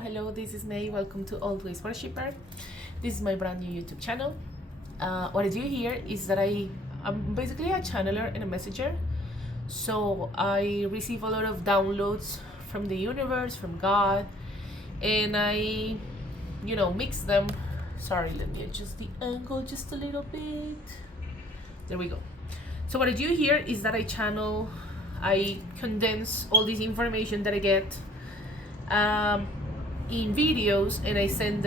Hello, this is May. Welcome to Always Worshipper. This is my brand new YouTube channel. What I do here is that I'm basically a channeler and a messenger. So I receive a lot of downloads from the universe, from God, and I, mix them. Sorry, let me adjust the angle just a little bit. There we go. So what I do here is that I condense all this information that I get in videos, and I send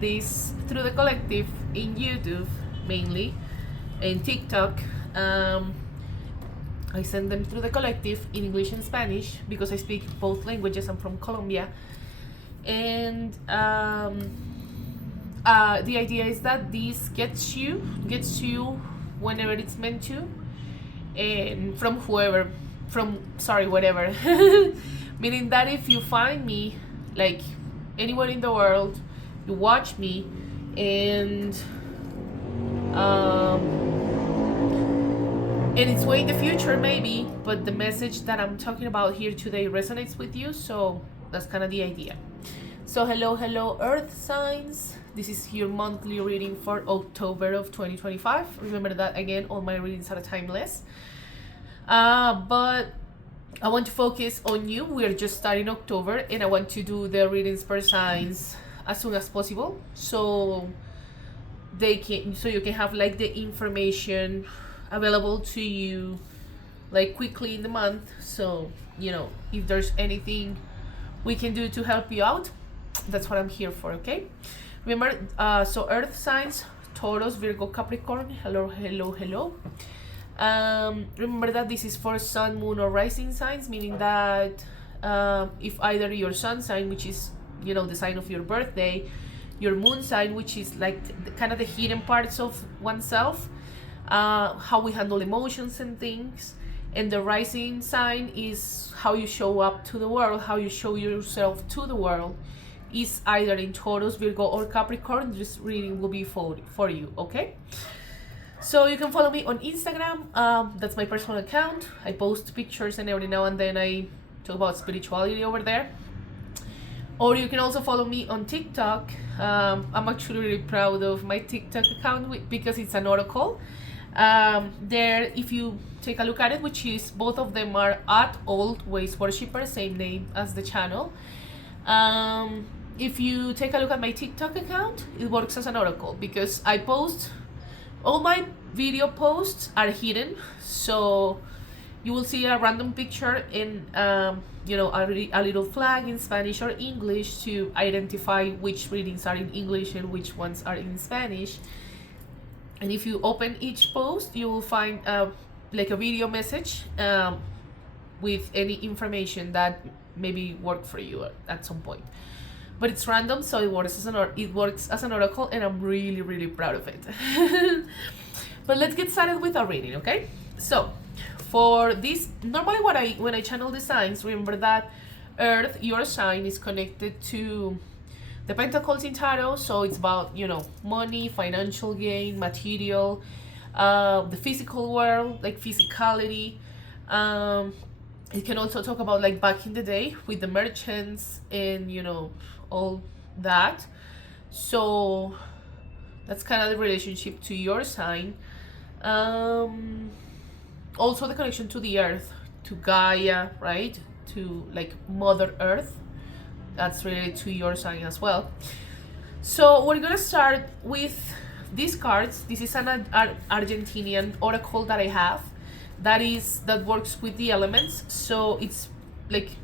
this through the collective in YouTube mainly, and TikTok. I send them through the collective in English and Spanish because I speak both languages. I'm from Colombia, and the idea is that this gets you whenever it's meant to, and from whatever. Meaning that if you find me, like anywhere in the world, you watch me, and it's way in the future maybe, but the message that I'm talking about here today resonates with you, so that's kind of the idea. So hello Earth signs. This is your monthly reading for October of 2025. Remember that, again, all my readings are timeless. But I want to focus on you. We're just starting October, and I want to do the readings per signs as soon as possible, so you can have like the information available to you like quickly in the month. So if there's anything we can do to help you out, that's what I'm here for. Okay, remember, so Earth signs: Taurus, Virgo, Capricorn. Hello. Remember that this is for sun, moon, or rising signs, meaning that if either your sun sign, which is the sign of your birthday, your moon sign, which is like kind of the hidden parts of oneself, how we handle emotions and things, and the rising sign is how you show up to the world, how you show yourself to the world, is either in Taurus, Virgo, or Capricorn. This reading will be for you. Okay, so you can follow me on Instagram. That's my personal account. I post pictures, and every now and then I talk about spirituality over there. Or you can also follow me on TikTok. I'm actually really proud of my TikTok account because it's an oracle. There, if you take a look at it, which is, both of them are at Always Worshipper, same name as the channel. If you take a look at my TikTok account, it works as an oracle because I post, all my video posts are hidden, so you will see a random picture in a little flag in Spanish or English to identify which readings are in English and which ones are in Spanish. And if you open each post, you will find like a video message with any information that maybe worked for you at some point. But it's random, so it works as an oracle, and I'm really proud of it. But let's get started with our reading, okay? So for this, normally when I channel the signs, remember that Earth, your sign, is connected to the Pentacles in Tarot, so it's about money, financial gain, material, the physical world, like physicality. It can also talk about like back in the day with the merchants and all that. So that's kind of the relationship to your sign. Also the connection to the earth, to Gaia, right? To like Mother Earth. That's related to your sign as well. So we're gonna start with these cards. This is an Argentinian oracle that I have that works with the elements. So it's like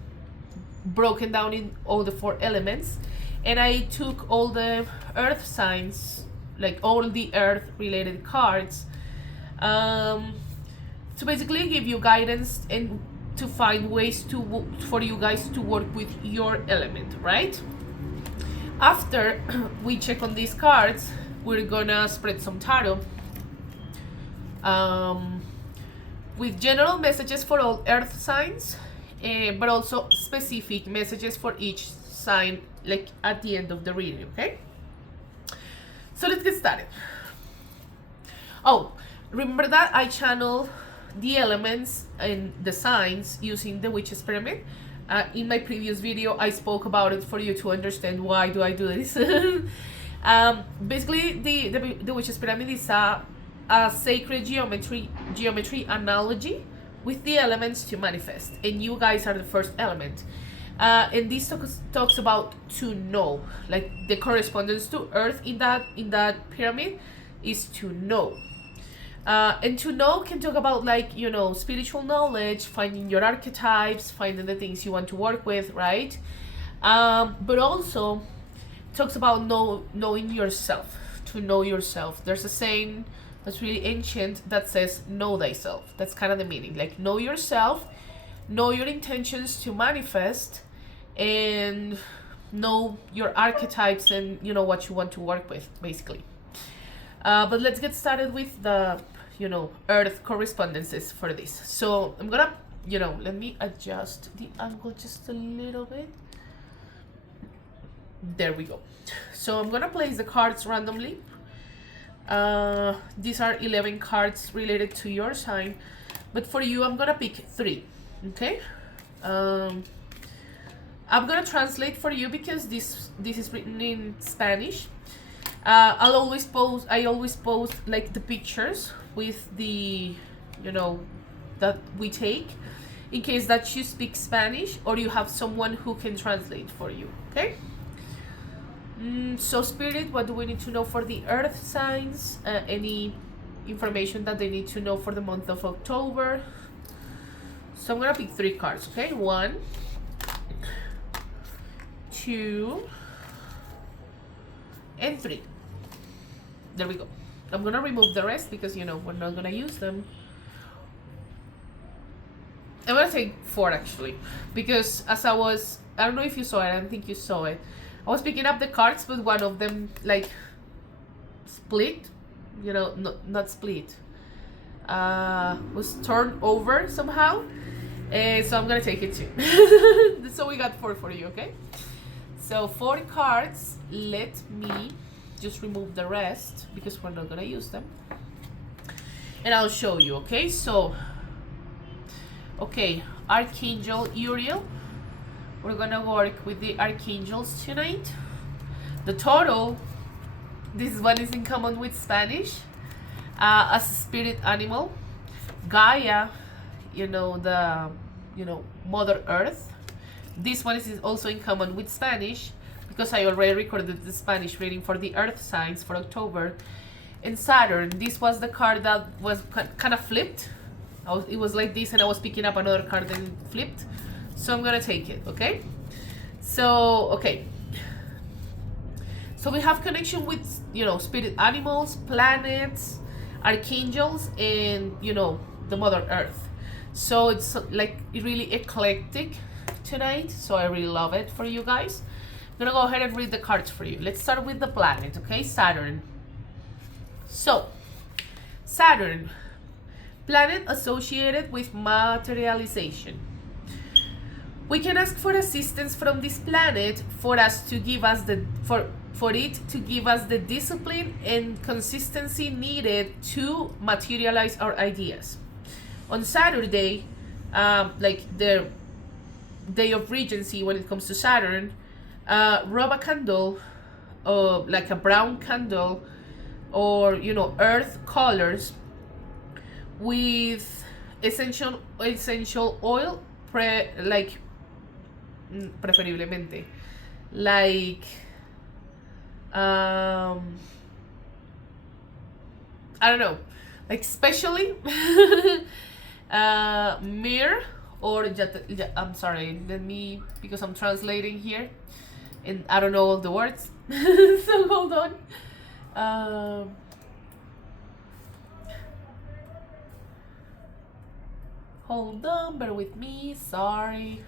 broken down in all the 4 elements, and I took all the earth signs, like all the earth related cards, to basically give you guidance and to find ways for you guys to work with your element, right? After we check on these cards, we're gonna spread some tarot with general messages for all earth signs, but also specific messages for each sign, like at the end of the reading. Okay, so let's get started. Oh, remember that I channel the elements and the signs using the witch's pyramid. In my previous video, I spoke about it for you to understand why do I do this. Basically, the Witch's Pyramid is a sacred geometry analogy with the elements to manifest, and you guys are the first element. And this talks about to know, like the correspondence to Earth in that pyramid is to know. And to know can talk about, like, you know, spiritual knowledge, finding your archetypes, finding the things you want to work with, right? But also talks about knowing yourself, to know yourself. There's a saying that's really ancient that says know thyself. That's kind of the meaning, like know yourself, know your intentions to manifest, and know your archetypes and, you know, what you want to work with, basically. But let's get started with the, you know, Earth correspondences for this. So I'm gonna, you know, let me adjust the angle just a little bit. There we go. So I'm gonna place the cards randomly. These are 11 cards related to your sign, but for you I'm gonna pick 3. Okay. I'm gonna translate for you because this is written in Spanish. I always post like the pictures with the, you know, that we take, in case that you speak Spanish or you have someone who can translate for you. Okay. So Spirit, what do we need to know for the Earth signs? Any information that they need to know for the month of October? So I'm gonna pick 3 cards. Okay, 1, 2, and 3. There we go. I'm gonna remove the rest because, you know, we're not gonna use them. I'm gonna take 4 actually, because as I don't know if you saw it, I don't think you saw it. I was picking up the cards, but one of them, like, split, you know, not split, was turned over somehow, and so I'm gonna take it too. So we got 4 for you, okay? So 4 cards. Let me just remove the rest because we're not gonna use them, and I'll show you. Okay, so okay, Archangel Uriel. We're gonna work with the archangels tonight. The Tauro, this one is in common with Spanish, as a spirit animal. Gaia, you know, the, you know, Mother Earth. This one is also in common with Spanish because I already recorded the Spanish reading for the Earth signs for October. And Saturn, this was the card that was kind of flipped. It was like this, and I was picking up another card and it flipped. So I'm gonna take it, okay? So, okay. So we have connection with, you know, spirit animals, planets, archangels, and, you know, the Mother Earth. So it's like really eclectic tonight. So I really love it for you guys. I'm gonna go ahead and read the cards for you. Let's start with the planet, okay? Saturn. So, Saturn, planet associated with materialization. We can ask for assistance from this planet for us to give us for it to give us the discipline and consistency needed to materialize our ideas. On Saturday, like the day of regency when it comes to Saturn, rub a candle, like a brown candle, or, you know, earth colors with essential oil, preferiblemente, like I don't know, like especially myrrh or I'm sorry, let me, because I'm translating here and I don't know all the words. So hold on. Hold on, bear with me. Sorry.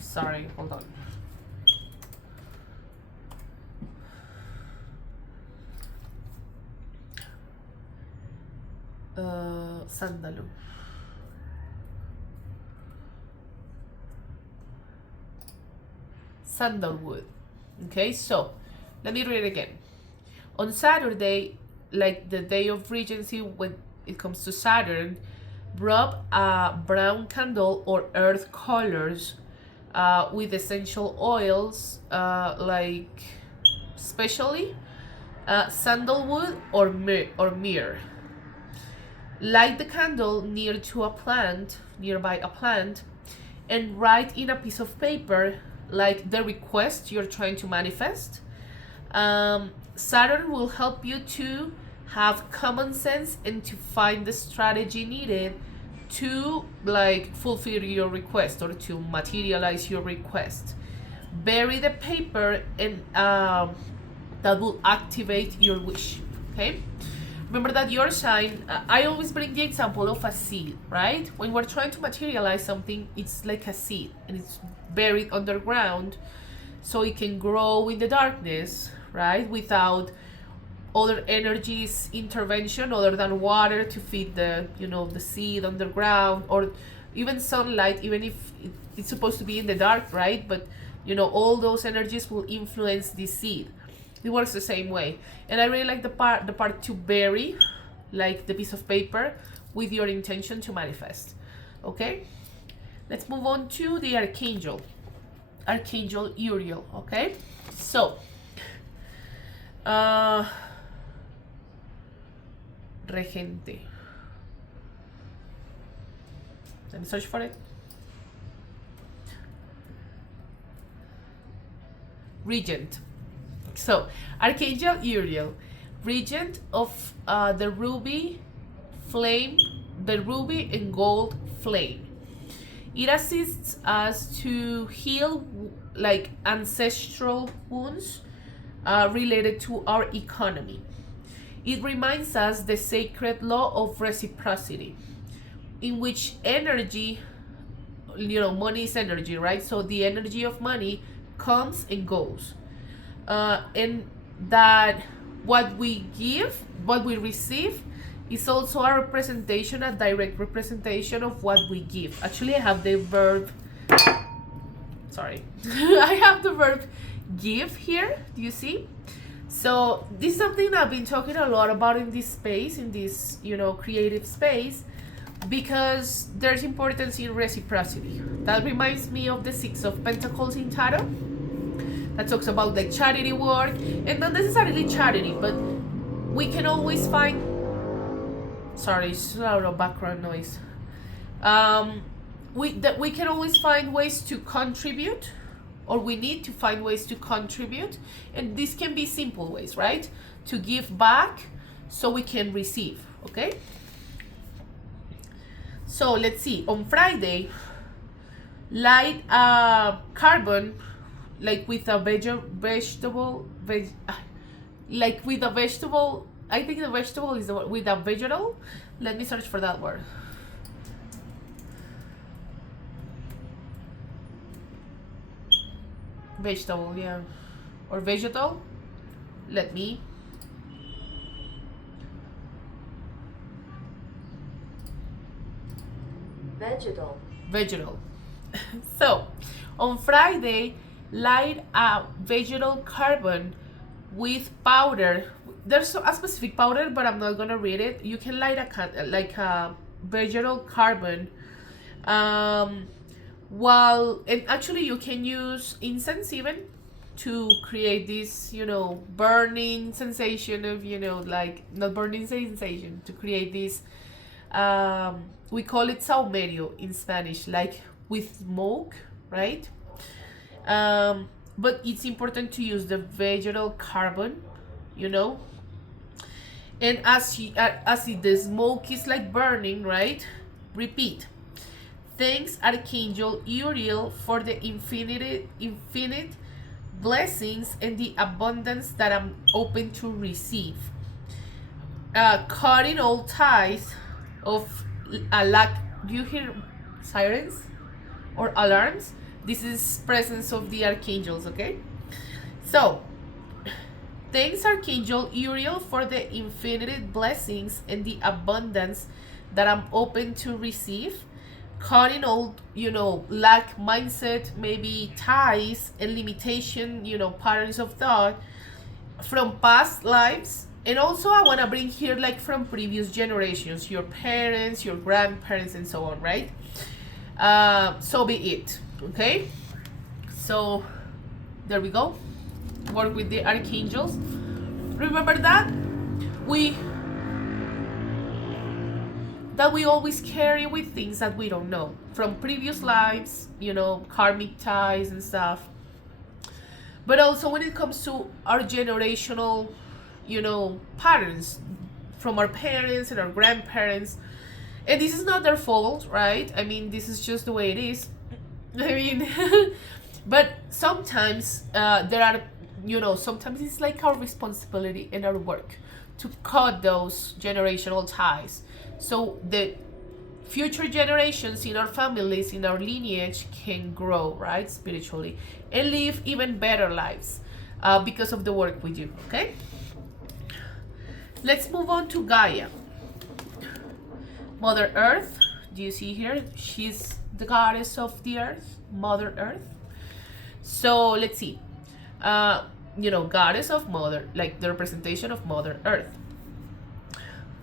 Sorry, hold on. Sándalo. Sandalwood. Okay, so let me read it again. On Saturday, like the day of regency, when it comes to Saturn, Rub a brown candle or earth colors with essential oils, like especially sandalwood or myrrh. Light the candle nearby a plant, and write in a piece of paper like the request you're trying to manifest. Saturn will help you to have common sense and to find the strategy needed to like fulfill your request or to materialize your request. Bury the paper and that will activate your wish. Okay, remember that your sign, I always bring the example of a seed, right? When we're trying to materialize something, it's like a seed and it's buried underground so it can grow in the darkness, right? Without other energies intervention other than water to feed the the seed underground, or even sunlight, even if it's supposed to be in the dark, right? But all those energies will influence the seed. It works the same way. And I really like the part to bury, like the piece of paper, with your intention to manifest. Okay, let's move on to the archangel Uriel. Okay, so regente, let me search for it. Regent. So Archangel Uriel, regent of the ruby and gold flame. It assists us to heal like ancestral wounds related to our economy. It reminds us the sacred law of reciprocity, in which energy, money is energy, right? So the energy of money comes and goes. And that what we receive is also a representation, a direct representation of what we give. Actually, I have the verb, sorry, I have the verb give here. Do you see? So this is something I've been talking a lot about in this space, in this, creative space, because there's importance in reciprocity. That reminds me of the Six of Pentacles in Tarot. That talks about like charity work, and not necessarily charity, but we can always find, sorry, it's a lot of background noise. We can always find ways to contribute, or we need to find ways to contribute, and this can be simple ways, right? To give back so we can receive. Okay, so let's see. On Friday, light carbon, like with a vegetable, like with a vegetable. I think the vegetable is the word, with a vegetal. Let me search for that word. Vegetable, yeah, or vegetal. Let me. Vegetal. So, on Friday, light a vegetal carbon with powder. There's a specific powder, but I'm not gonna read it. You can light a vegetal carbon, and actually you can use incense even to create this, burning sensation of, like not burning sensation, to create this. We call it saumerio in Spanish, like with smoke, right? But it's important to use the vegetal carbon, and as the smoke is like burning, right? Repeat. Thanks, Archangel Uriel, for the infinite blessings and the abundance that I'm open to receive. Cutting all ties of a lack. Do you hear sirens or alarms? This is presence of the archangels. Okay, so thanks, Archangel Uriel, for the infinite blessings and the abundance that I'm open to receive. Cutting all, lack mindset, maybe ties and limitation, patterns of thought from past lives And also I want to bring here like from previous generations, your parents, your grandparents, and so on, right? So be it, okay? So there we go. Work with the archangels. Remember that we always carry with things that we don't know from previous lives, you know, karmic ties and stuff. But also when it comes to our generational, you know, patterns from our parents and our grandparents. And this is not their fault, right? I mean, this is just the way it is. I mean, but sometimes there are, you know, sometimes it's like our responsibility and our work to cut those generational ties. So the future generations in our families, in our lineage, can grow, right, spiritually, and live even better lives because of the work we do, okay? Let's move on to Gaia. Mother Earth, do you see here? She's the goddess of the earth, Mother Earth. So let's see. You know, goddess of Mother, like the representation of Mother Earth.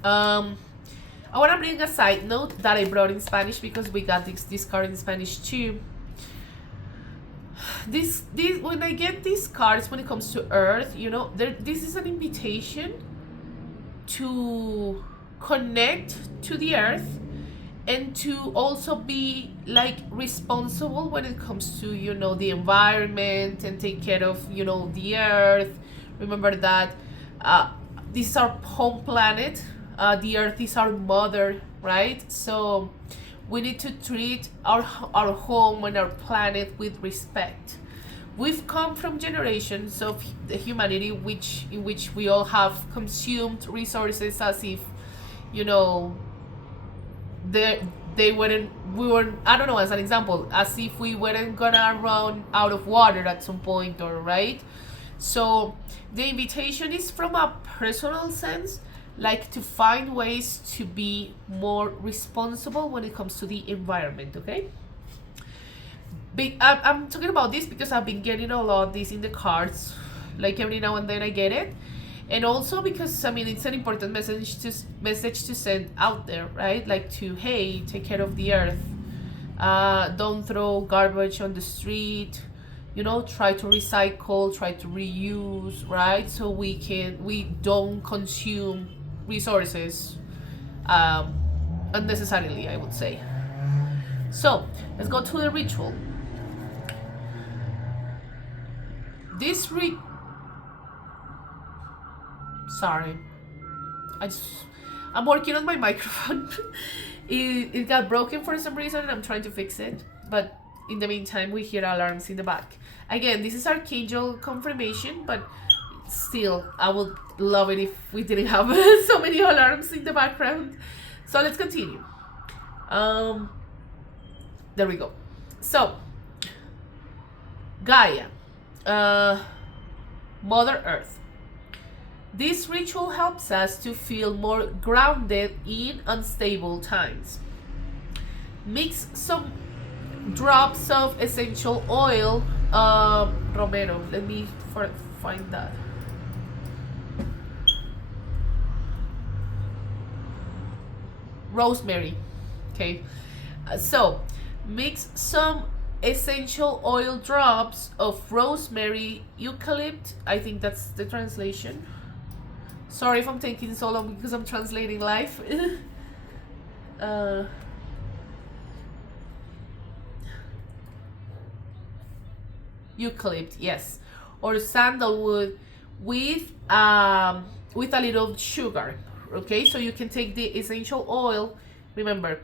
I want to bring a side note that I brought in Spanish because we got this card in Spanish too. This when I get these cards when it comes to Earth, you know, this is an invitation to connect to the Earth and to also be like responsible when it comes to, you know, the environment and take care of, you know, the Earth. Remember that this is our home planet. The Earth is our mother, right? So we need to treat our home and our planet with respect. We've come from generations of the humanity in which we all have consumed resources as if, you know, we weren't, I don't know, as an example, as if we weren't gonna run out of water at some point, or right? So the invitation is from a personal sense, like to find ways to be more responsible when it comes to the environment, okay? I'm talking about this because I've been getting a lot of this in the cards, like every now and then I get it. And also because, I mean, it's an important message to send out there, right? Like to, hey, take care of the earth. Don't throw garbage on the street. You know, try to recycle, try to reuse, right? So we don't consume resources unnecessarily, I would say. So let's go to the ritual. Sorry, I'm working on my microphone. it got broken for some reason and I'm trying to fix it, but in the meantime we hear alarms in the back. Again, this is archangel confirmation, but still I would love it if we didn't have so many alarms in the background. So let's continue. There we go. So Gaia, Mother Earth. This ritual helps us to feel more grounded in unstable times. Mix some drops of essential oil, Romero, let me find that. Rosemary, okay? So mix some essential oil drops of rosemary, eucalypt, I think that's the translation. Sorry if I'm taking so long because I'm translating live. Eucalypt, yes, or sandalwood with a little sugar. Okay, so you can take the essential oil. Remember,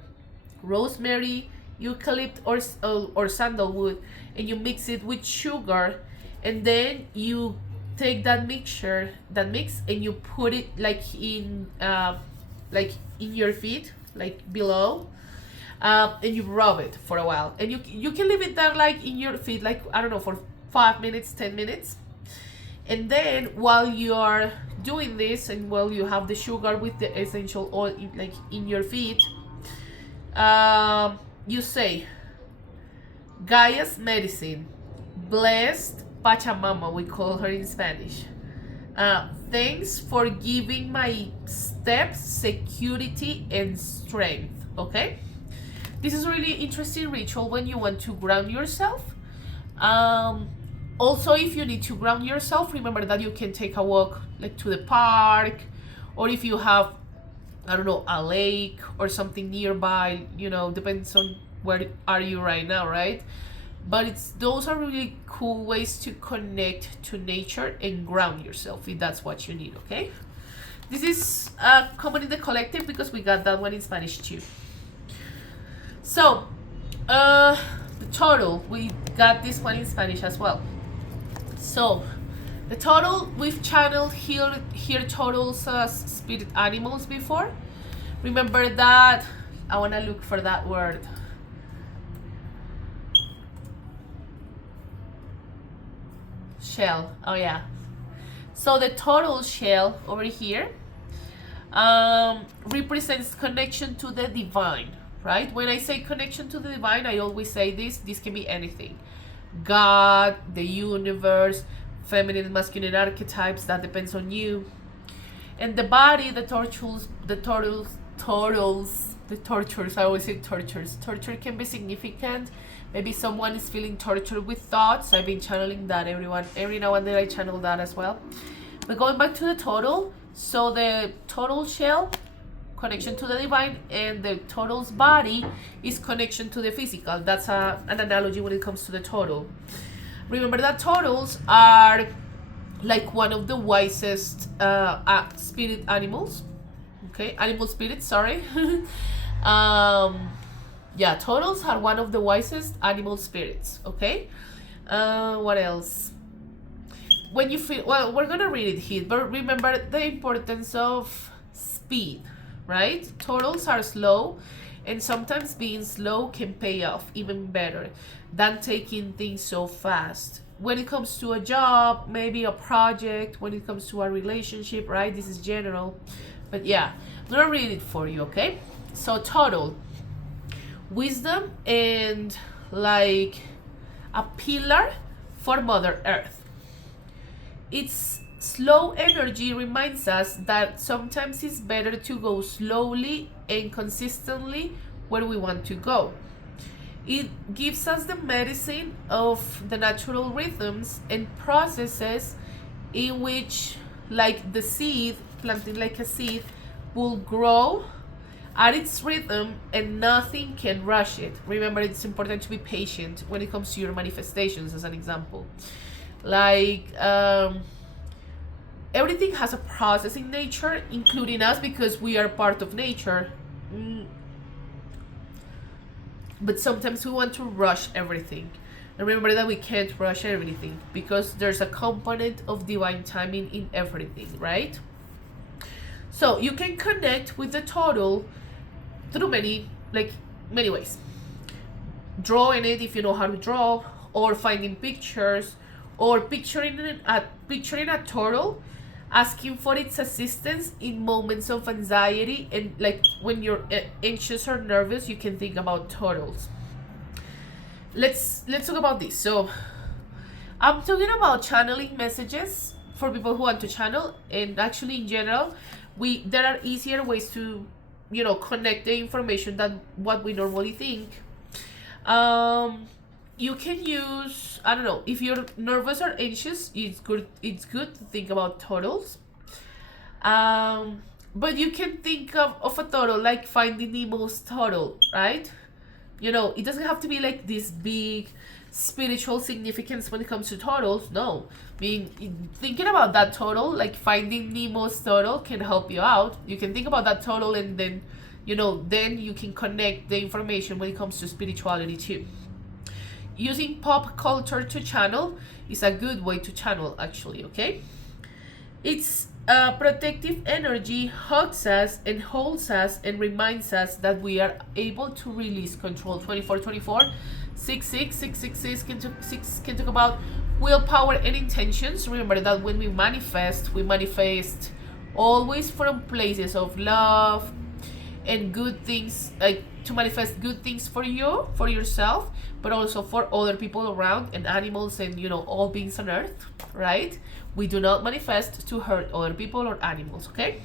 rosemary, eucalypt, or sandalwood, and you mix it with sugar, and then you take that mix, and you put it like in your feet, like below, and you rub it for a while, and you can leave it there like in your feet, like I don't know, for 5 minutes, 10 minutes, and then while you are doing this and while you have the sugar with the essential oil in your feet, you say Gaia's medicine, blessed Pachamama, we call her in Spanish. Thanks for giving my steps security and strength. Okay, this is a really interesting ritual when you want to ground yourself. Also, if you need to ground yourself, remember that you can take a walk like to the park, or if you have, I don't know, a lake or something nearby, depends on where are you right now, right? But those are really cool ways to connect to nature and ground yourself if that's what you need. Okay, this is common in the collective because we got that one in Spanish too. So the Tauro, we got this one in Spanish as well. So the Tauro, we've channeled here Tauros as spirit animals before. Remember that, I want to look for that word. Shell. Oh yeah. So the Tauro shell over here represents connection to the divine, right? When I say connection to the divine, I always say this can be anything. God, the universe, feminine and masculine archetypes, that depends on you. And the body, the tortures, I always say tortures. Torture can be significant. Maybe someone is feeling tortured with thoughts. I've been channeling that, every now and then I channel that as well. But going back to the Tauro, so the Tauro shell, connection to the divine, and the Tauro's body is connection to the physical. That's an analogy when it comes to the Tauro. Remember that Tauros are like one of the wisest spirit animals. Okay, animal spirits, sorry. Yeah, Tauros are one of the wisest animal spirits. Okay, what else? When you feel, well, we're gonna read it here, but remember the importance of speed, right? Tauros are slow, and sometimes being slow can pay off even better than taking things so fast. When it comes to a job, maybe a project, when it comes to a relationship, right? This is general, but yeah, I'm gonna read it for you, okay? So Tauro, wisdom and like a pillar for Mother Earth. Its slow energy reminds us that sometimes it's better to go slowly and consistently where we want to go. It gives us the medicine of the natural rhythms and processes in which, like the seed, planting like a seed, will grow at its rhythm and nothing can rush it. Remember, it's important to be patient when it comes to your manifestations, as an example. Like, everything has a process in nature, including us, because we are part of nature. But sometimes we want to rush everything. And remember that we can't rush everything because there's a component of divine timing in everything, right? So you can connect with the Tauro through many ways. Drawing it if you know how to draw, or finding pictures, or picturing a Tauro asking for its assistance in moments of anxiety, and like when you're anxious or nervous, you can think about Tauros. Let's talk about this. So I'm talking about channeling messages for people who want to channel, and actually in general, there are easier ways to connect the information than what we normally think. You can use, I don't know, if you're nervous or anxious, it's good to think about Tauros. But you can think of a Tauro like Finding Nemo's Tauro, right? It doesn't have to be like this big spiritual significance when it comes to Tauros. No, I mean, thinking about that Tauro, like Finding Nemo's Tauro, can help you out. You can think about that Tauro, and then then you can connect the information when it comes to spirituality too. Using pop culture to channel is a good way to channel, actually, okay? Its protective energy hugs us and holds us and reminds us that we are able to release control. 2424, 666 can talk about willpower and intentions. Remember that when we manifest always from places of love and good things, like to manifest good things for you, for yourself, but also for other people around and animals and all beings on earth. right? We do not manifest to hurt other people or animals, okay?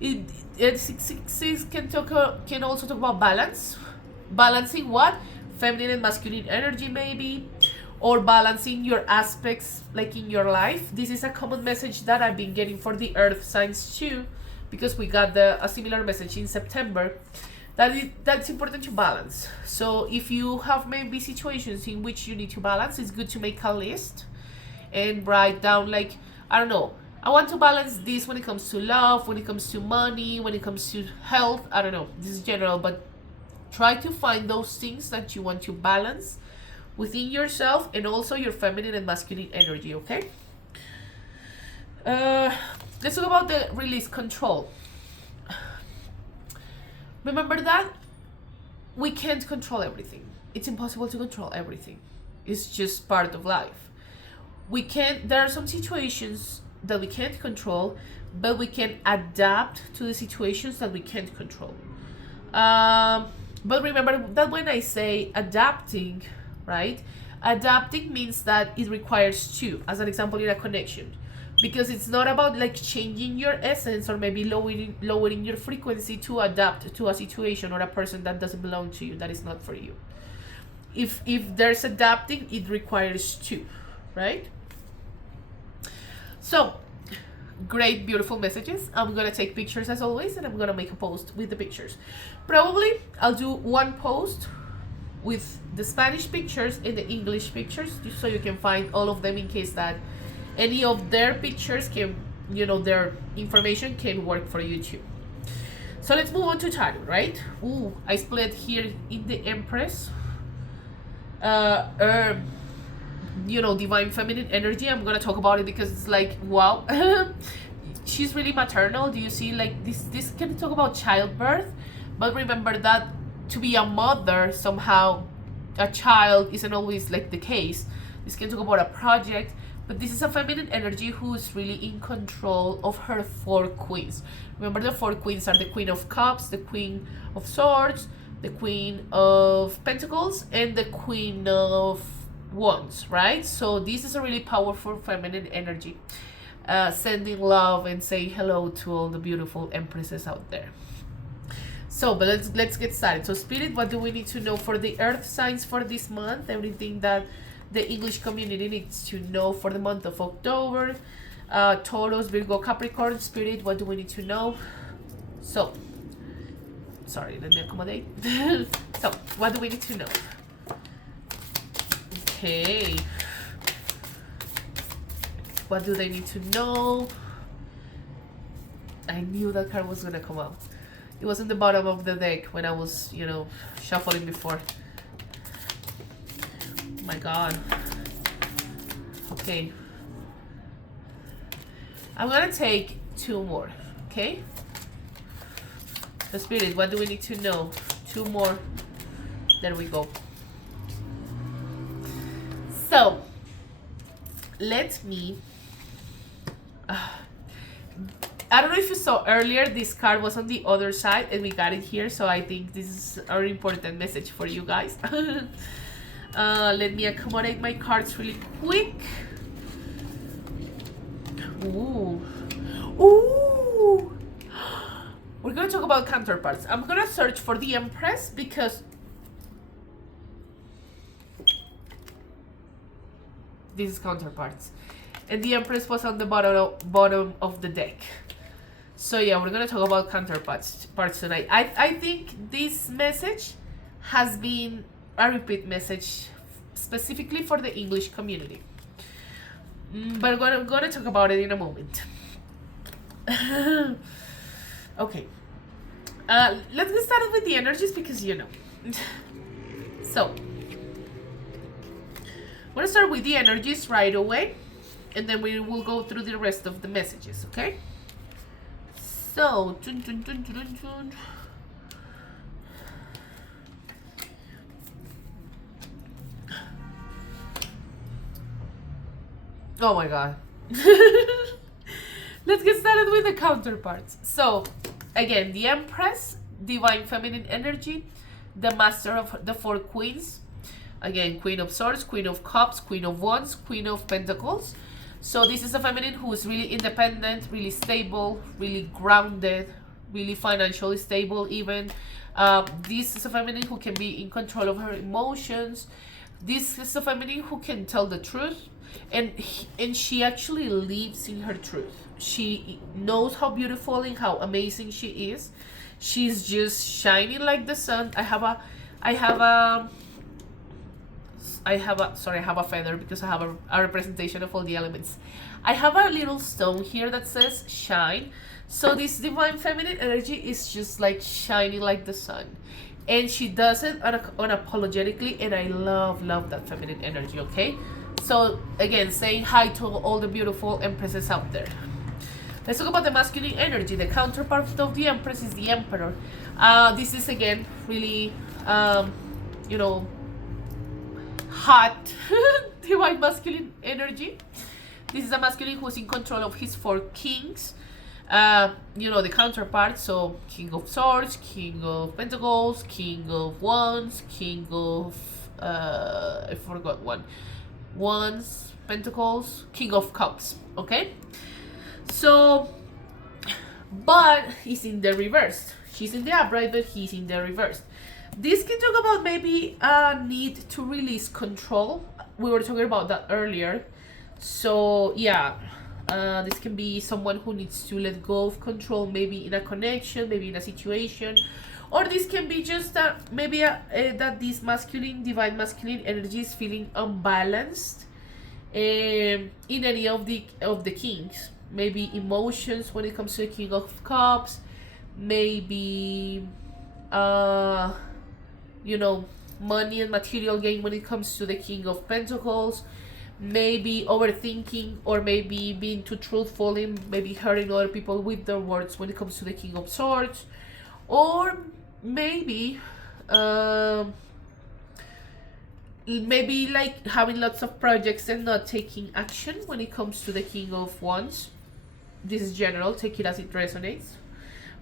It 666 can also talk about balance. Balancing what? Feminine and masculine energy, maybe, or balancing your aspects like in your life. This is a common message that I've been getting for the earth signs too, because we got a similar message in September. That's important to balance. So if you have maybe situations in which you need to balance, it's good to make a list and write down, like, I don't know, I want to balance this when it comes to love, when it comes to money, when it comes to health. I don't know, this is general, but try to find those things that you want to balance within yourself and also your feminine and masculine energy, okay? Let's talk about the release control. Remember that we can't control everything. It's impossible to control everything. It's just part of life. There are some situations that we can't control, but we can adapt to the situations that we can't control. But remember that when I say adapting, right? Adapting means that it requires two, as an example in a connection. Because it's not about like changing your essence or maybe lowering your frequency to adapt to a situation or a person that doesn't belong to you, that is not for you. If there's adapting, it requires two, right? So, great, beautiful messages. I'm gonna take pictures as always, and I'm gonna make a post with the pictures. Probably I'll do one post with the Spanish pictures and the English pictures, just so you can find all of them in case that any of their pictures can, their information can work for you too. So let's move on to Tauro, right? Ooh, I split here in the Empress. Divine feminine energy. I'm gonna talk about it because it's like, wow. She's really maternal. Do you see, like, this can talk about childbirth, but remember that to be a mother, somehow a child isn't always like the case. This can talk about a project, but this is a feminine energy who's really in control of her 4 queens. Remember, the 4 queens are the Queen of Cups, the Queen of Swords, the Queen of Pentacles, and the Queen of Wands, right? So this is a really powerful feminine energy, sending love and saying hello to all the beautiful empresses out there. So, but let's get started. So, Spirit, what do we need to know for the earth signs for this month? Everything that the English community needs to know for the month of October. Taurus, Virgo, Capricorn. Spirit, what do we need to know? So, sorry, let me accommodate. So, what do we need to know? Okay. What do they need to know? I knew that card was gonna come out. It was in the bottom of the deck when I was, shuffling before. Oh my God. Okay. I'm gonna take 2 more, okay? The Spirit, what do we need to know? 2 more. There we go. So, let me... I don't know if you saw earlier, this card was on the other side and we got it here, so I think this is a very important message for you guys. Let me accommodate my cards really quick. Ooh. Ooh. We're going to talk about counterparts. I'm going to search for the Empress because this is counterparts. And the Empress was on the bottom of the deck. So yeah, we're going to talk about counterparts tonight. I think this message has been a repeat message specifically for the English community. But I'm going to talk about it in a moment. Okay. Let's get started with the energies because So, I'm going to start with the energies right away. And then we will go through the rest of the messages, okay? So, oh my God. Let's get started with the counterparts. So, again, the Empress, divine feminine energy, the Master of the 4 queens. Again, Queen of Swords, Queen of Cups, Queen of Wands, Queen of Pentacles. So this is a feminine who is really independent, really stable, really grounded, really financially stable even. This is a feminine who can be in control of her emotions. This is a feminine who can tell the truth, and she actually lives in her truth. She knows how beautiful and how amazing she is. She's just shining like the sun. I have a feather because I have a representation of all the elements. I have a little stone here that says shine. So this divine feminine energy is just like shining like the sun. And she does it unapologetically, and I love that feminine energy, okay? So again, saying hi to all the beautiful empresses out there. Let's talk about the masculine energy. The counterpart of the empress is the emperor. This is again really, hot divine masculine energy. This is a masculine who's in control of his 4 kings. The counterpart, so King of Swords, King of Pentacles, King of Wands, King of I forgot one. Wands, Pentacles, King of Cups. Okay, so but he's in the reverse. She's in the upright, but he's in the reverse. This can talk about maybe a need to release control. We were talking about that earlier. So yeah, this can be someone who needs to let go of control, maybe in a connection, maybe in a situation, or this can be just that this divine masculine energy is feeling unbalanced in any of the kings. Maybe emotions when it comes to the King of Cups, maybe money and material gain when it comes to the King of Pentacles, maybe overthinking, or maybe being too truthful in maybe hurting other people with their words when it comes to the King of Swords, or maybe like having lots of projects and not taking action when it comes to the King of Wands. This is general, take it as it resonates,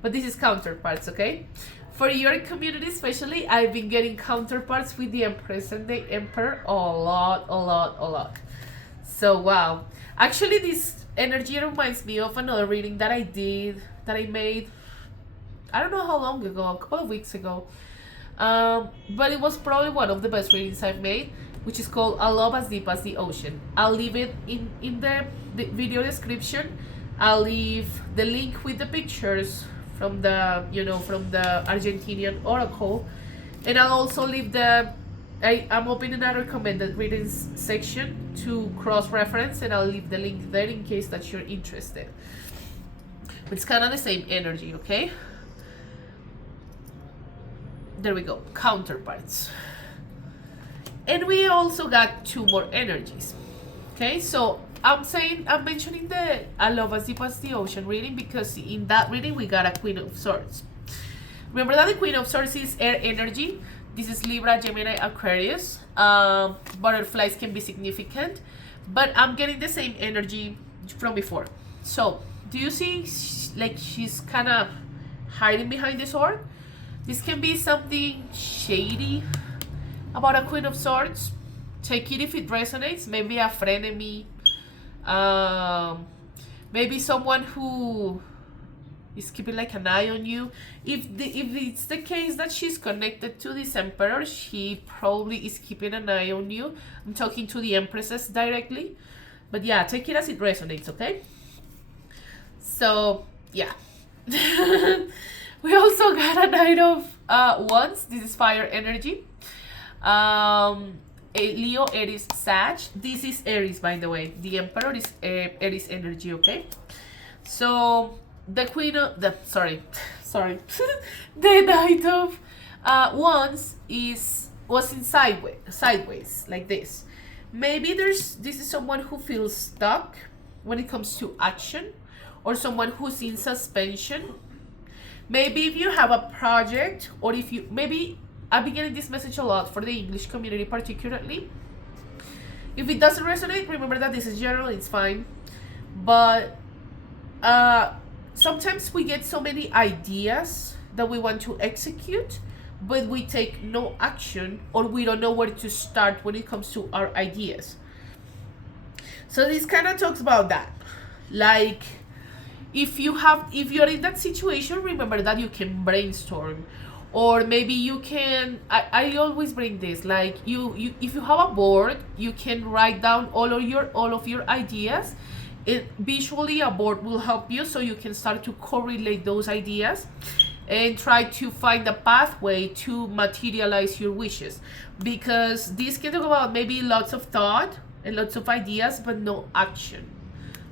but this is counterparts, okay? For your community especially, I've been getting counterparts with the Empress and the Emperor a lot. So wow, actually this energy reminds me of another reading that I made, I don't know how long ago, a couple of weeks ago, but it was probably one of the best readings I've made, which is called A Love as Deep as the Ocean. I'll leave it in the video description. I'll leave the link with the pictures from the Argentinian oracle, and I'll also leave I'm opening a recommended readings section to cross-reference, and I'll leave the link there in case that you're interested. It's kind of the same energy, okay? There we go, counterparts. And we also got 2 more energies. Okay, so I'm mentioning the A Love as Deep as the Ocean reading because in that reading we got a Queen of Swords. Remember that the Queen of Swords is air energy. This is Libra, Gemini, Aquarius. Butterflies can be significant, but I'm getting the same energy from before. So do you see like she's kind of hiding behind the sword? This can be something shady about a Queen of Swords. Take it if it resonates. Maybe a frenemy, maybe someone who is keeping like an eye on you. If it's the case that she's connected to this Emperor, she probably is keeping an eye on you. I'm talking to the Empresses directly, but yeah, take it as it resonates, okay? So yeah. We also got a Knight of Wands. This is fire energy. Leo, Aries, Sag. This is Aries, by the way. The Emperor is Aries energy, okay? So the Queen of the the Knight of Wands was in sideways like this. Maybe this is someone who feels stuck when it comes to action, or someone who's in suspension. Maybe if you have a project, or if you maybe I've been getting this message a lot for the English community particularly. If it doesn't resonate, remember that this is general, it's fine. But sometimes we get so many ideas that we want to execute, but we take no action, or we don't know where to start when it comes to our ideas. So this kind of talks about that. Like, if you're in that situation, remember that you can brainstorm, or maybe you can, I always bring this, like, you if you have a board, you can write down all of your ideas. Visually, a board will help you, so you can start to correlate those ideas and try to find a pathway to materialize your wishes, because this can talk about maybe lots of thought and lots of ideas but no action.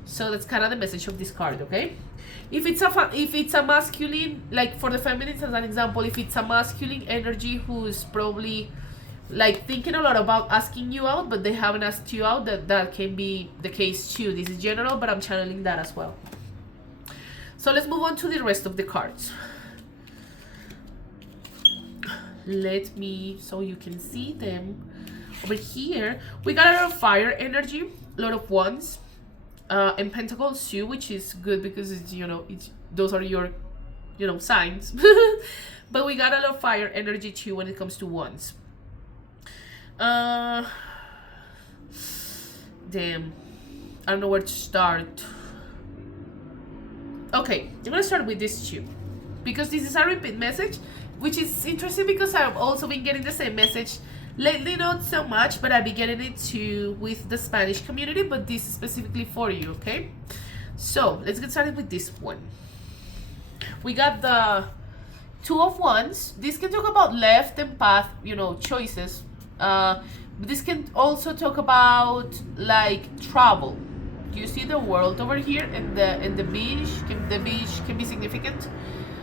So that's kind of the message of this card, okay? If it's a masculine, like for the feminines as an example, if it's a masculine energy who's probably like thinking a lot about asking you out, but they haven't asked you out, that can be the case too. This is general, but I'm channeling that as well. So let's move on to the rest of the cards. Let me, so you can see them. Over here, we got a lot of fire energy, a lot of wands, and pentacles too, which is good because it's, those are your, signs. But we got a lot of fire energy too when it comes to wands. Damn, I don't know where to start. Okay, I'm gonna start with this too, because this is a repeat message, which is interesting because I've also been getting the same message lately, not so much, but I've been getting it too with the Spanish community, but this is specifically for you, okay? So let's get started with this one. We got the Two of Wands. This can talk about left and path, choices. This can also talk about like travel. You see the world over here, and the beach. The beach can be significant.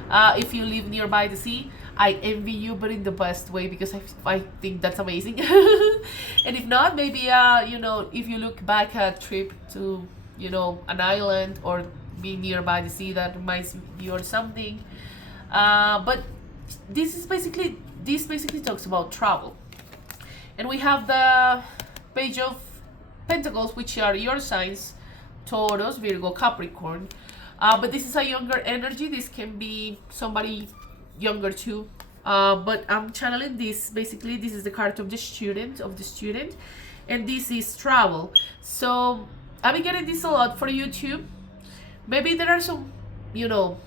If you live nearby the sea, I envy you, but in the best way, because I think that's amazing. And if not, maybe if you look back at a trip to an island or being nearby the sea, that reminds you or something. But this basically talks about travel. And we have the Page of Pentacles, which are your signs: Taurus, Virgo, Capricorn. But this is a younger energy. This can be somebody younger too. But I'm channeling this. Basically, this is the card of the student, and this is travel. So I've been getting this a lot for YouTube. Maybe there are some,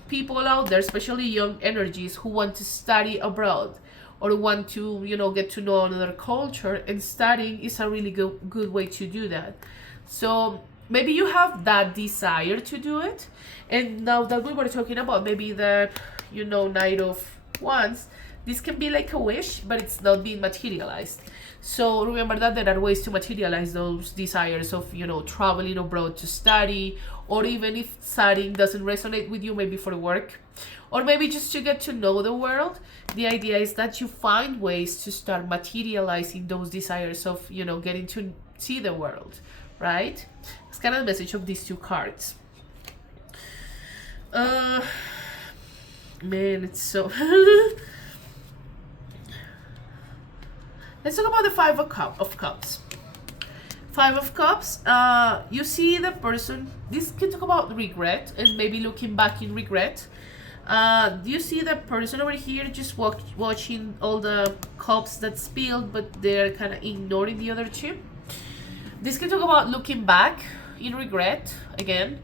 people out there, especially young energies, who want to study abroad or want to, get to know another culture, and studying is a really good way to do that. So maybe you have that desire to do it. And now that we were talking about maybe the, Knight of Wands, this can be like a wish, but it's not being materialized. So remember that there are ways to materialize those desires of, traveling abroad to study, or even if studying doesn't resonate with you, maybe for work, or maybe just to get to know the world. The idea is that you find ways to start materializing those desires of, getting to see the world, right? It's kind of the message of these two cards. Man, it's so... Let's talk about the Five of Cups. Five of Cups, you see the person, this can talk about regret and maybe looking back in regret. Do you see the person over here just watching all the cups that spilled, but they're kind of ignoring the other two? This can talk about looking back in regret again,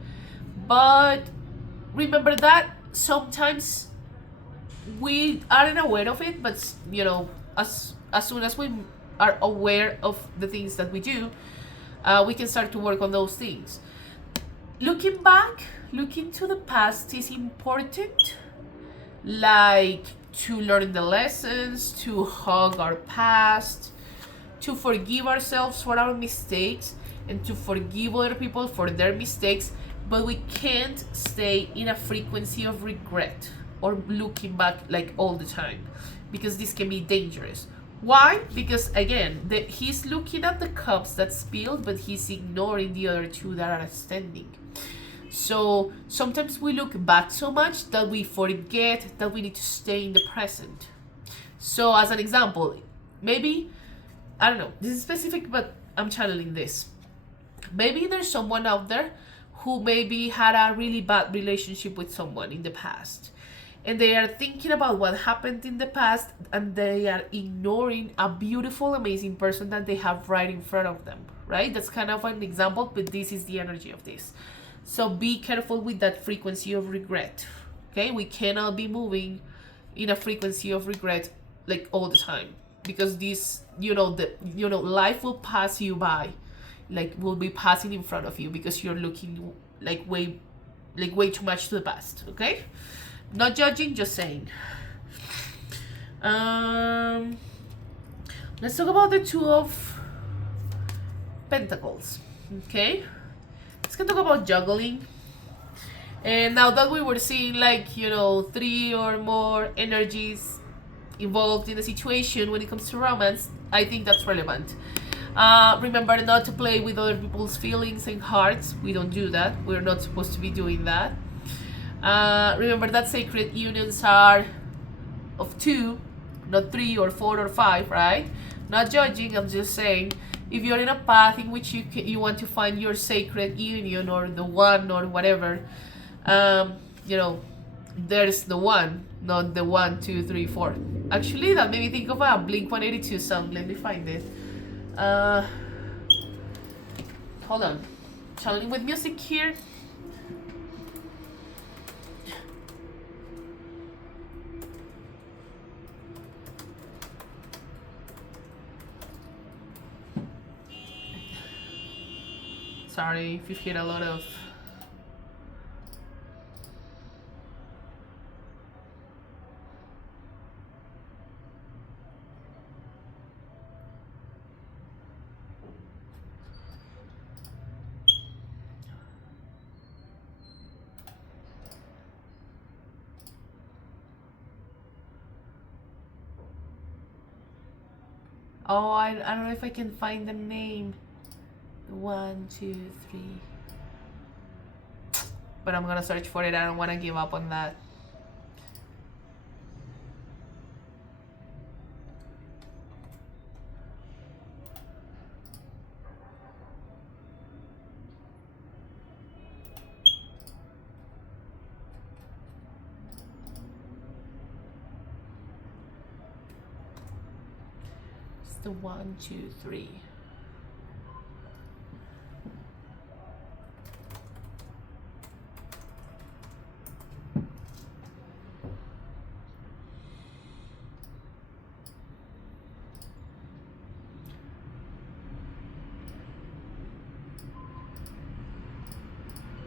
but remember that sometimes we aren't aware of it, but as soon as we are aware of the things that we do, we can start to work on those things. Looking back, looking to the past is important, like to learn the lessons, to hug our past, to forgive ourselves for our mistakes, and to forgive other people for their mistakes. But we can't stay in a frequency of regret or looking back like all the time, because this can be dangerous. Why? Because again, he's looking at the cups that spilled, but he's ignoring the other two that are standing. So sometimes we look back so much that we forget that we need to stay in the present. So as an example, maybe, I don't know, this is specific, but I'm channeling this. Maybe there's someone out there who maybe had a really bad relationship with someone in the past. and they are thinking about what happened in the past, and they are ignoring a beautiful, amazing person that they have right in front of them, right? That's kind of an example, but this is the energy of this. So be careful with that frequency of regret. Okay, we cannot be moving in a frequency of regret like all the time, because this, life will pass you by, like will be passing in front of you, because you're looking like way too much to the past. Okay, not judging, just saying. Let's talk about the Two of Pentacles. Okay, let's talk about juggling. And now that we were seeing like 3 or more energies involved in the situation when it comes to romance, I think that's relevant. Remember not to play with other people's feelings and hearts. We don't do that. We're not supposed to be doing that. Remember that sacred unions are of 2, not 3 or 4 or 5, right? Not judging, I'm just saying, if you're in a path in which you want to find your sacred union or the one or whatever, there's the one, not the 1, 2, 3, 4. Actually, that made me think of a Blink-182 song. Let me find it. Hold on. Channeling with music here. Sorry if you hear a lot of I don't know if I can find the name. 1, 2, 3. But I'm gonna search for it. I don't want to give up on that. It's the 1, 2, 3.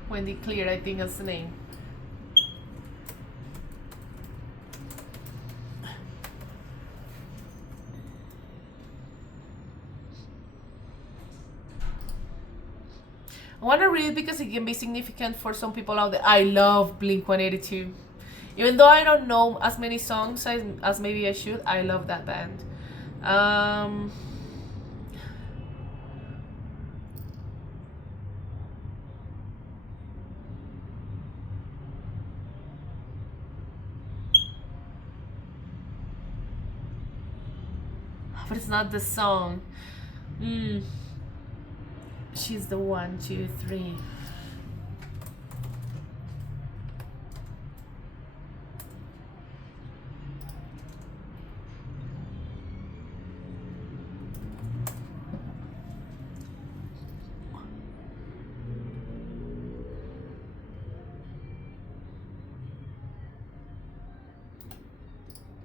Wendy Clear, I think that's the name. I want to read because it can be significant for some people out there. I love Blink-182. Even though I don't know as many songs as maybe I should, I love that band. But it's not the song. She's the 1, 2, 3.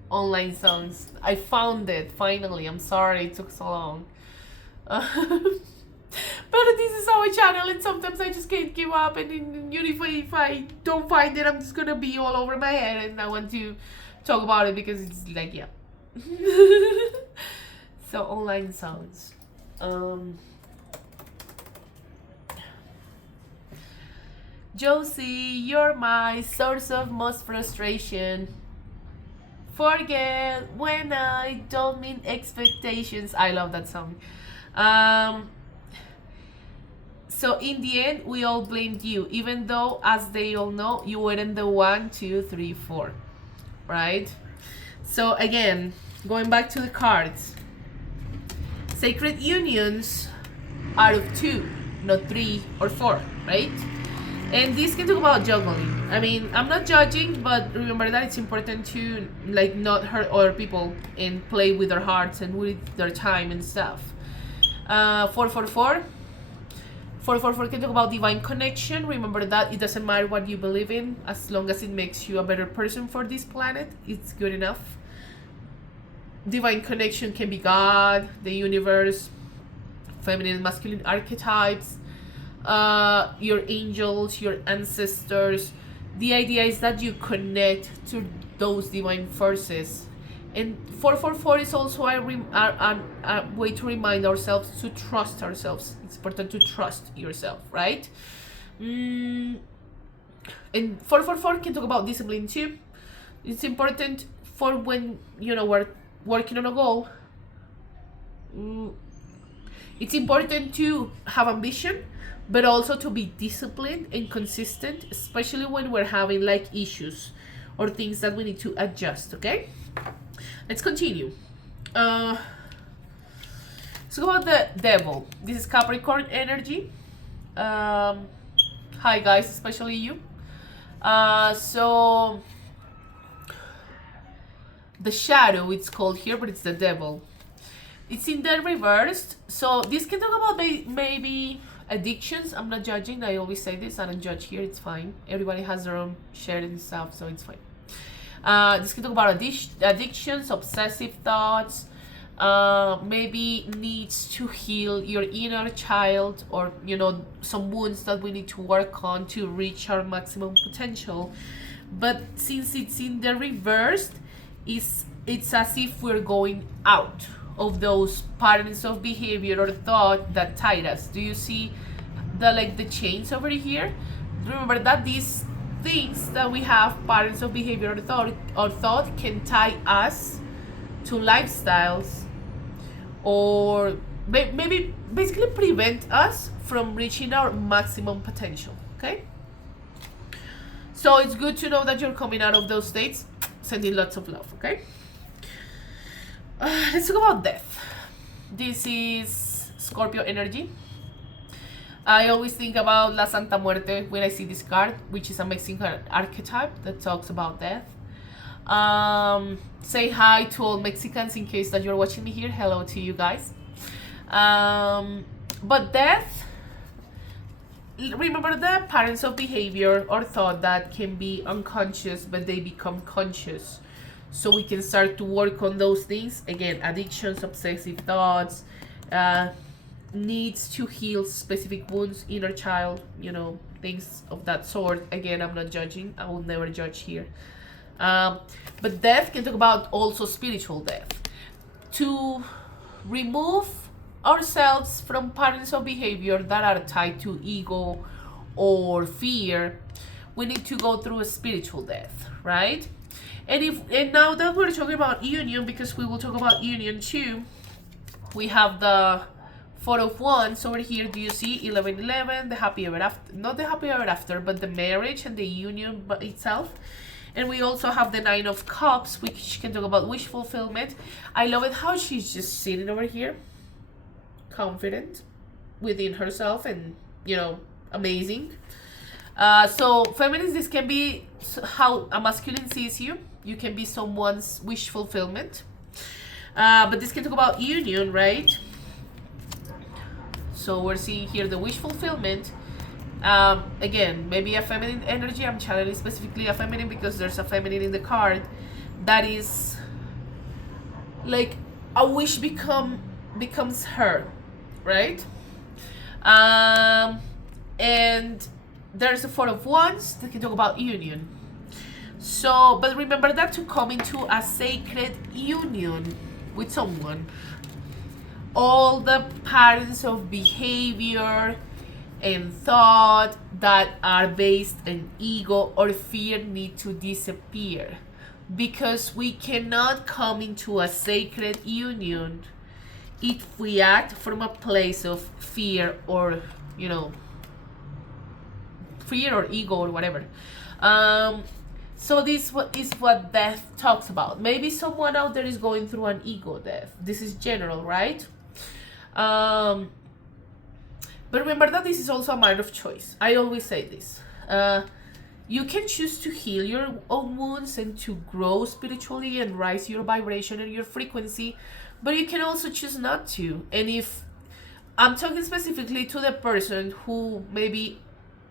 Online songs. I found it finally. I'm sorry it took so long. But this is our channel, and sometimes I just can't give up. And if I don't find it, I'm just gonna be all over my head, and I want to talk about it because it's like, yeah. So online songs. Josie, you're my source of most frustration. Forget when I don't meet expectations. I love that song. So in the end, we all blamed you, even though, as they all know, you weren't the 1, 2, 3, 4, right? So again, going back to the cards, sacred unions are of 2, not 3 or 4, right? And this can talk about juggling. I mean, I'm not judging, but remember that it's important to like not hurt other people and play with their hearts and with their time and stuff. 444. 444 can talk about divine connection. Remember that it doesn't matter what you believe in, as long as it makes you a better person for this planet, it's good enough. Divine connection can be God, the universe, feminine and masculine archetypes, your angels, your ancestors. The idea is that you connect to those divine forces. And 444 is also a way to remind ourselves to trust ourselves. It's important to trust yourself, right? And 444 can talk about discipline too. It's important for when, you know, we're working on a goal. It's important to have ambition, but also to be disciplined and consistent, especially when we're having like issues or things that we need to adjust, okay? Let's continue. Let's go about the devil. This is Capricorn energy. Hi guys, especially you. So the shadow, it's called here, but it's the devil. It's in the reversed. So this can talk about maybe addictions. I'm not judging. I always say this. I don't judge here. It's fine. Everybody has their own share and stuff, so it's fine. This can talk about addictions, obsessive thoughts, maybe needs to heal your inner child, or you know, some wounds that we need to work on to reach our maximum potential. But since it's in the reversed, it's as if we're going out of those patterns of behavior or thought that tied us. Do you see the chains over here? Remember that these things that we have, patterns of behavior or thought can tie us to lifestyles, or maybe basically prevent us from reaching our maximum potential, okay? So it's good to know that you're coming out of those states. Sending lots of love, okay? Let's talk about death. This is Scorpio energy. I always think about La Santa Muerte when I see this card, which is a Mexican archetype that talks about death. Say hi to all Mexicans in case that you're watching me here. Hello to you guys. But death, remember the patterns of behavior or thought that can be unconscious, but they become conscious. So we can start to work on those things. Again, addictions, obsessive thoughts, needs to heal specific wounds, inner child, you know, things of that sort. Again, I'm not judging. I will never judge here. But death can talk about also spiritual death. To remove ourselves from patterns of behavior that are tied to ego or fear, we need to go through a spiritual death, right? And now that we're talking about union, because we will talk about union too, we have the Four of Wands over here. Do you see 1111, the happy ever after? Not the happy ever after, but the marriage and the union by itself. And we also have the Nine of Cups, which can talk about wish fulfillment. I love it how she's just sitting over here, confident within herself, and you know, amazing. So feminines, this can be how a masculine sees you. You can be someone's wish fulfillment. But this can talk about union, right? So we're seeing here the wish fulfillment. Again, maybe a feminine energy. I'm channeling specifically a feminine because there's a feminine in the card. That is like a wish becomes her, right? And there's a Four of Wands that can talk about union. So, but remember that to come into a sacred union with someone, all the patterns of behavior and thought that are based on ego or fear need to disappear, because we cannot come into a sacred union if we act from a place of fear or, you know, fear or ego or whatever. So this is what death talks about. Maybe someone out there is going through an ego death. This is general, right? But remember that this is also a matter of choice. I always say this. You can choose to heal your own wounds and to grow spiritually and rise your vibration and your frequency, but you can also choose not to. And if I'm talking specifically to the person who maybe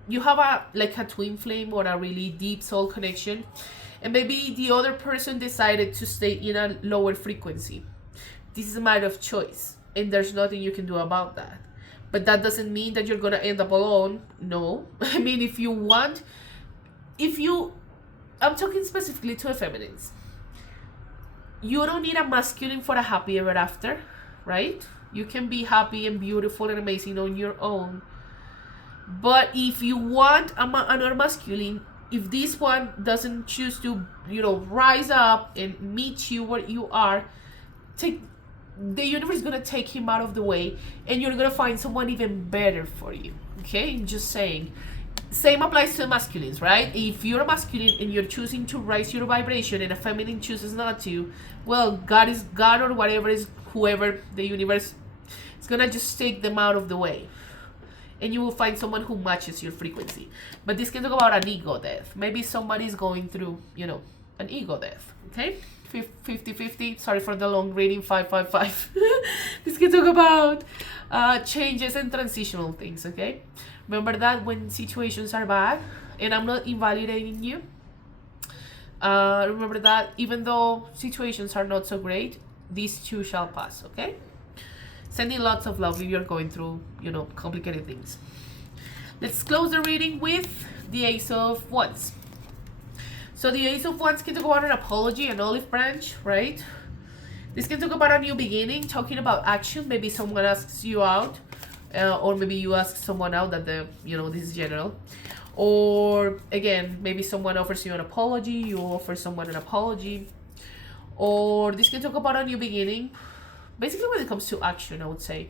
you have a like a twin flame or a really deep soul connection, and maybe the other person decided to stay in a lower frequency. This is a matter of choice, and there's nothing you can do about that. But that doesn't mean that you're gonna end up alone. No. I mean, if you want, I'm talking specifically to the feminines. You don't need a masculine for a happy ever after, right? You can be happy and beautiful and amazing on your own. But if you want another masculine, if this one doesn't choose to, rise up and meet you where you are, the universe is gonna take him out of the way, and you're gonna find someone even better for you. Okay, I'm just saying. Same applies to masculines, right? If you're a masculine and you're choosing to raise your vibration and a feminine chooses not to, well, God or whatever is whoever the universe is gonna just take them out of the way, and you will find someone who matches your frequency. But this can talk about an ego death. Maybe somebody's going through, an ego death. Okay, 50-50. Sorry for the long reading. 555. This can talk about changes and transitional things. Okay. Remember that when situations are bad, and I'm not invalidating you, remember that even though situations are not so great, these too shall pass, okay? Sending lots of love if you're going through, complicated things. Let's close the reading with the Ace of Wands. So the Ace of Wands can talk about an apology, an olive branch, right? This can talk about a new beginning, talking about action. Maybe someone asks you out. Or maybe you ask someone out that this is general. Or again, maybe someone offers you an apology, you offer someone an apology. Or this can talk about a new beginning. Basically when it comes to action, I would say.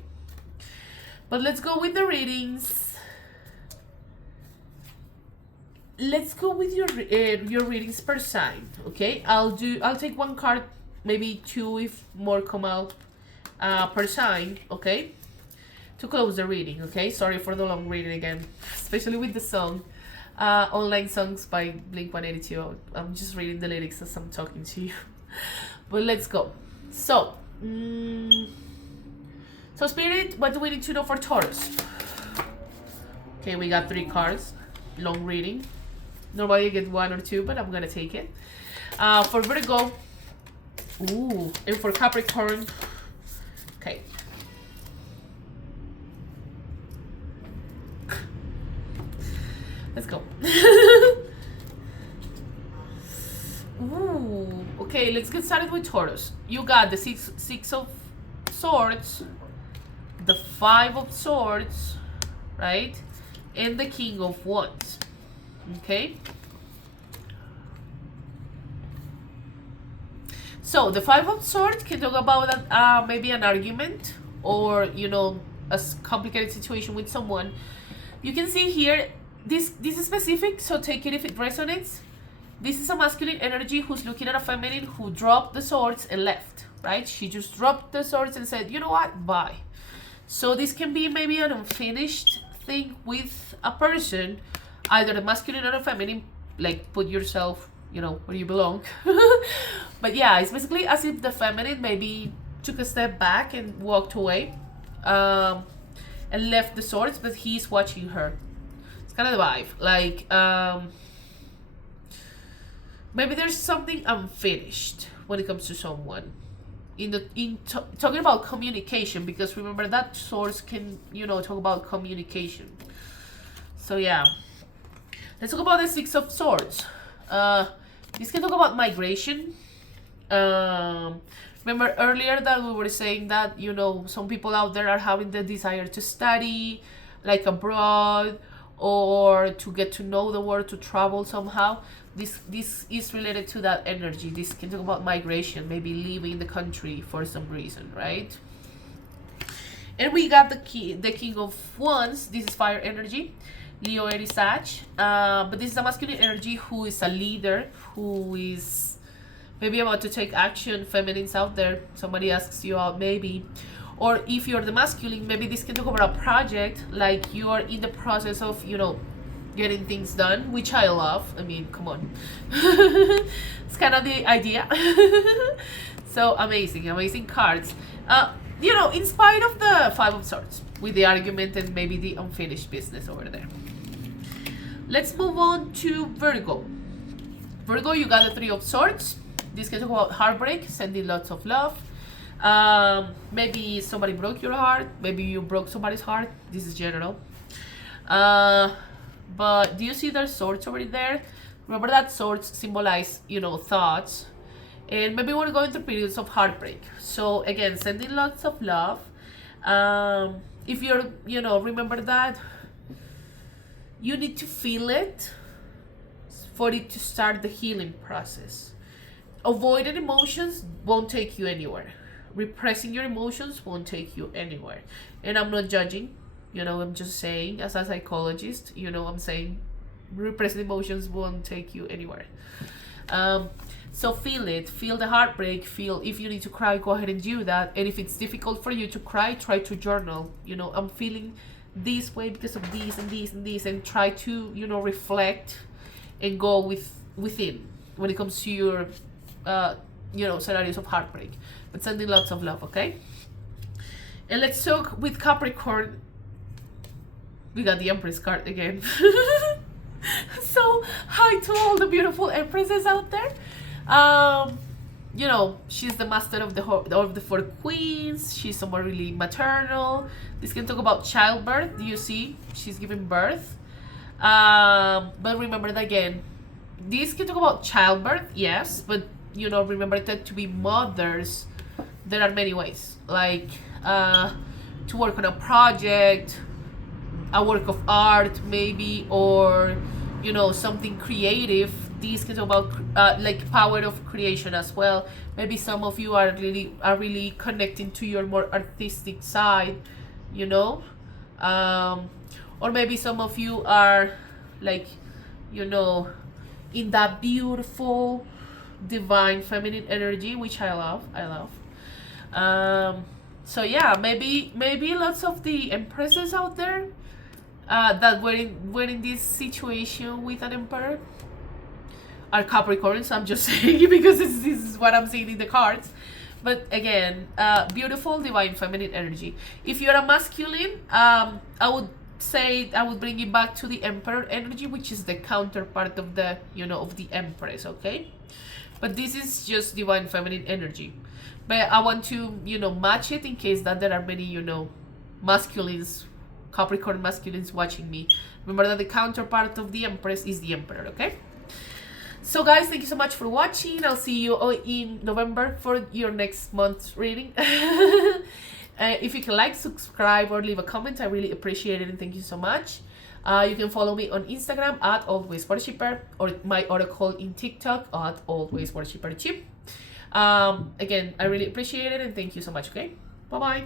But let's go with the readings. Let's go with your readings per sign, okay? I'll take one card, maybe two if more come out per sign, okay? To close the reading, okay? Sorry for the long reading again, especially with the song, Online Songs by Blink-182. I'm just reading the lyrics as I'm talking to you. But let's go. So Spirit, what do we need to know for Taurus? Okay, we got 3 cards. Long reading. Normally you get 1 or 2, but I'm gonna take it. For Virgo, and for Capricorn, okay. Let's go. Okay, let's get started with Taurus. You got the six of Swords, the 5 of Swords, right? And the King of Wands. Okay? So, the 5 of Swords can talk about maybe an argument or, a complicated situation with someone. You can see here, this is specific, so take it if it resonates. This is a masculine energy who's looking at a feminine who dropped the swords and left, right? She just dropped the swords and said, you know what, bye. So this can be maybe an unfinished thing with a person, either the masculine or the feminine, like put yourself, where you belong. But yeah, it's basically as if the feminine maybe took a step back and walked away, and left the swords, but he's watching her. It's kind of the vibe, like, maybe there's something unfinished when it comes to someone. Talking about communication, because remember that source can, talk about communication. So yeah, let's talk about the 6 of Swords. This can talk about migration. Remember earlier that we were saying that, some people out there are having the desire to study, like abroad, or to get to know the world, to travel somehow. This is related to that energy. This can talk about migration, maybe leaving the country for some reason, right? And we got the King of Wands. This is fire energy, Leo, Aries, Sag. But this is a masculine energy who is a leader, who is maybe about to take action. Feminines out there, somebody asks you out maybe. Or if you're the masculine, maybe this can talk about a project, like you're in the process of, getting things done, which I love. I mean, come on. It's kind of the idea. So amazing cards. In spite of the Five of Swords, with the argument and maybe the unfinished business over there. Let's move on to Virgo. Virgo, you got the Three of Swords. This can talk about heartbreak, sending lots of love. Maybe somebody broke your heart. Maybe you broke somebody's heart. This is general. But do you see their swords over there? Remember that swords symbolize, thoughts. And maybe we're going through periods of heartbreak. So again, sending lots of love. If you're, remember that you need to feel it for it to start the healing process. Avoided emotions won't take you anywhere. Repressing your emotions won't take you anywhere. And I'm not judging, I'm just saying, as a psychologist, I'm saying repressing emotions won't take you anywhere. So feel it, feel the heartbreak, feel if you need to cry, go ahead and do that. And if it's difficult for you to cry, try to journal. I'm feeling this way because of this and this and this, and try to, reflect and go within when it comes to your, scenarios of heartbreak. But sending lots of love, okay? And let's talk with Capricorn. We got the Empress card again. So hi to all the beautiful Empresses out there. She's the master of the four queens. She's someone really maternal. This can talk about childbirth. Do you see? She's giving birth. But remember that again, this can talk about childbirth, yes, but remember that to be mothers, there are many ways, like to work on a project, a work of art maybe, or something creative. These can talk about like power of creation as well. Maybe some of you are really connecting to your more artistic side, or maybe some of you are like in that beautiful divine feminine energy, which I love. So yeah, maybe lots of the Empresses out there that were in this situation with an Emperor are Capricorns. I'm just saying because this is what I'm seeing in the cards. But again, beautiful divine feminine energy. If you're a masculine, I would bring it back to the Emperor energy, which is the counterpart of the of the Empress, okay? But this is just divine feminine energy. But I want to match it in case that there are many masculines, Capricorn masculines watching me. Remember that the counterpart of the Empress is the Emperor, okay? So guys, thank you so much for watching. I'll see you in November for your next month's reading. If you can like, subscribe, or leave a comment, I really appreciate it, and thank you so much. You can follow me on Instagram at Always Worshipper, or my oracle in TikTok at Always Worshipper Chip. Again, I really appreciate it, and thank you so much, okay? Bye-bye.